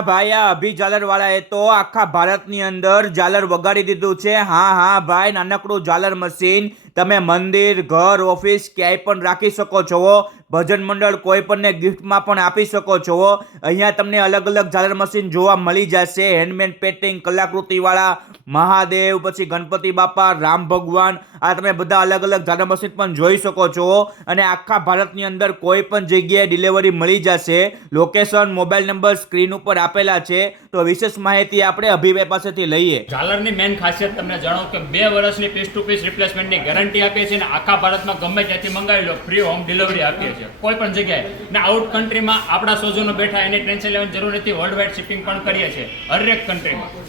અમારા ભાઈ આ અભી ઝાલર વાળાએ તો આખા ભારતની અંદર ઝાલર વગાડી દીધું છે। હા ભાઈ, નાનકડું ઝાલર મશીન તમે મંદિર, ઘર, ઓફિસ ક્યાંય પણ રાખી શકો છો। ભજન મંડળ કોઈ પણને ગિફ્ટમાં પણ આપી શકો છો। અહીંયા તમને અલગ અલગ ઝાલર મશીન જોવા મળી જશે। હેન્ડમેડ પેઇન્ટિંગ, કલાકૃતિવાળા, મહાદેવ, પછી ગણપતિ બાપા, રામ ભગવાન, આ તમે બધા અલગ અલગ ઝાલર મશીન પણ જોઈ શકો છો। અને આખા ભારતની અંદર કોઈ પણ જગ્યાએ ડિલિવરી મળી જશે। લોકેશન, મોબાઈલ નંબર સ્ક્રીન ઉપર આપેલા છે। તો વિશેષ માહિતી આપણે અભિભાઈ પાસેથી લઈએ। ઝાલરની મેઇન ખાસિયત તમને જણાવું કે 2 વર્ષની પીસ ટુ પીસ રિપ્લેસમેન્ટની ગેરંટી આપીએ છીએ અને આખા ભારતમાં ગમે ત્યાંથી મંગાવી લો ફ્રી હોમ ડિલિવરી આપીએ છીએ કોઈ પણ જગ્યાએ। ને આઉટ કન્ટ્રીમાં આપણા સોજનો બેઠા એની ટેન્શન લેવાની જરૂર નથી, વર્લ્ડ વાઇડ શિપિંગ પણ કરીએ છીએ હરેક કન્ટ્રીમાં।